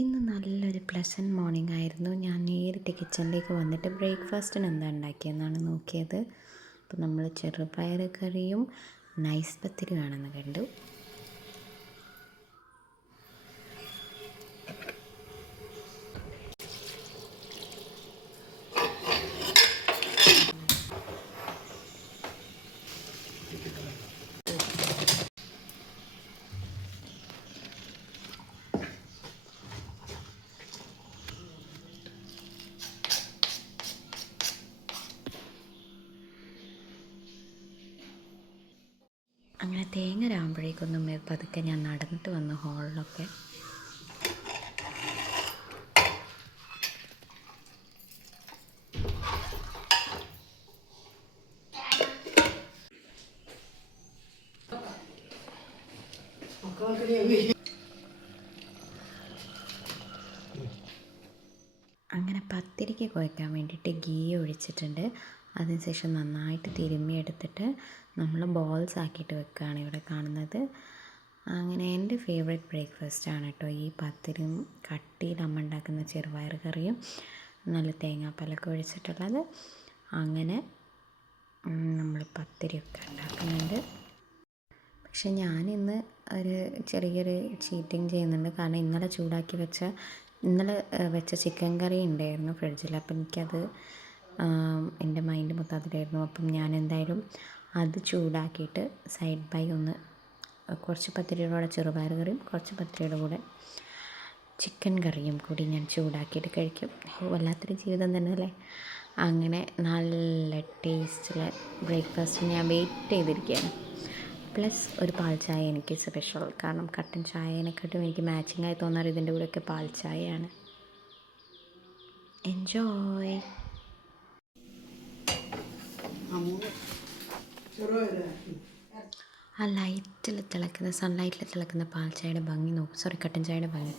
ഇന്ന് നല്ലൊരു pleasant morning ആയിരുന്നു. ഞാൻ നേരിട്ട് കിച്ചണിലേക്ക് വന്നിട്ട് ബ്രേക്ക്ഫാസ്റ്റിന് എന്താ ഉണ്ടാക്കിയെന്നാണ് നോക്കിയത്. അപ്പോൾ നമ്മൾ ചെറുപയർ കറിയും നൈസ് പത്തിരിയുമാണെന്ന് കണ്ടു. അങ്ങനെ തേങ്ങ രാകുമ്പോഴേക്കൊന്നും പതുക്കെ ഞാൻ നടന്നിട്ട് വന്നു ഹോളിലൊക്കെ. അങ്ങനെ പത്തിരിക്ക് കുഴക്കാൻ വേണ്ടിയിട്ട് ഗീ ഒഴിച്ചിട്ടുണ്ട്. അതിനുശേഷം നന്നായിട്ട് തിരുമ്മിയെടുത്തിട്ട് നമ്മൾ ബോൾസ് ആക്കിയിട്ട് വെക്കുകയാണ് ഇവിടെ കാണുന്നത്. അങ്ങനെ എൻ്റെ ഫേവറേറ്റ് ബ്രേക്ക്ഫാസ്റ്റാണ് കേട്ടോ ഈ പത്തിരിയും കട്ടിയിൽ അമ്മ ഉണ്ടാക്കുന്ന ചെറുപയർ കറിയും നല്ല തേങ്ങാപ്പാലൊക്കെ ഒഴിച്ചിട്ടുള്ളത്. അങ്ങനെ നമ്മൾ പത്തിരിയൊക്കെ ഉണ്ടാക്കുന്നുണ്ട്. പക്ഷെ ഞാനിന്ന് ഒരു ചെറിയൊരു ചീറ്റിങ് ചെയ്യുന്നുണ്ട്. കാരണം ഇന്നലെ വെച്ച ചിക്കൻ കറി ഉണ്ടായിരുന്നു ഫ്രിഡ്ജിൽ. അപ്പം എനിക്കത് എൻ്റെ മൈൻഡ് മൊത്തം അതിലായിരുന്നു. അപ്പം ഞാൻ എന്തായാലും അത് ചൂടാക്കിയിട്ട് സൈഡ് ബൈ ഒന്ന് കുറച്ച് പത്തിരിയുടെ കൂടെ ചെറുപയർ കറിയും കുറച്ച് പത്തിരിയുടെ കൂടെ ചിക്കൻ കറിയും കൂടി ഞാൻ ചൂടാക്കിയിട്ട് കഴിക്കും. വല്ലാത്തൊരു ജീവിതം തന്നെ അല്ലേ. അങ്ങനെ നല്ല ടേസ്റ്റുള്ള ബ്രേക്ക്ഫാസ്റ്റ് ഞാൻ വെയിറ്റ് ചെയ്തിരിക്കുകയാണ്. പ്ലസ് ഒരു പാൽ ചായ എനിക്ക് സ്പെഷ്യൽ. കാരണം കട്ടൻ ചായനെക്കാട്ടും എനിക്ക് മാച്ചിങ്ങായി തോന്നാറ് ഇതിൻ്റെ കൂടെയൊക്കെ പാൽ ചായയാണ്. എൻജോയ്. ആ ലൈറ്റിൽ തിളക്കുന്ന സൺലൈറ്റിൽ തിളക്കുന്ന പാൽ ചായയുടെ ഭംഗി നോക്കും. സോറി, കട്ടൻ ചായയുടെ ഭംഗി.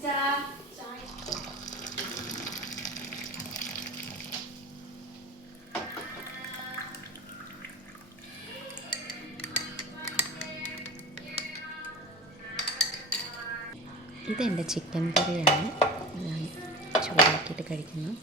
ഇതെൻ്റെ ചിക്കൻ കറിയാണ്. ഞാൻ ചൂടാക്കിയിട്ട് കഴിക്കുന്നു.